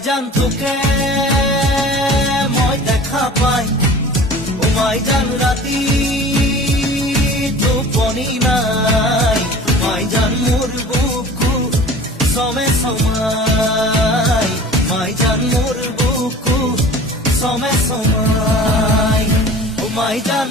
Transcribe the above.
জান তোকে মই দেখা পাই মাই জান রাতি টোপনি নাই মাই জান মোর বুকু সমে সমাই মাই জান মোর বুকু সমে সমাই মাই জান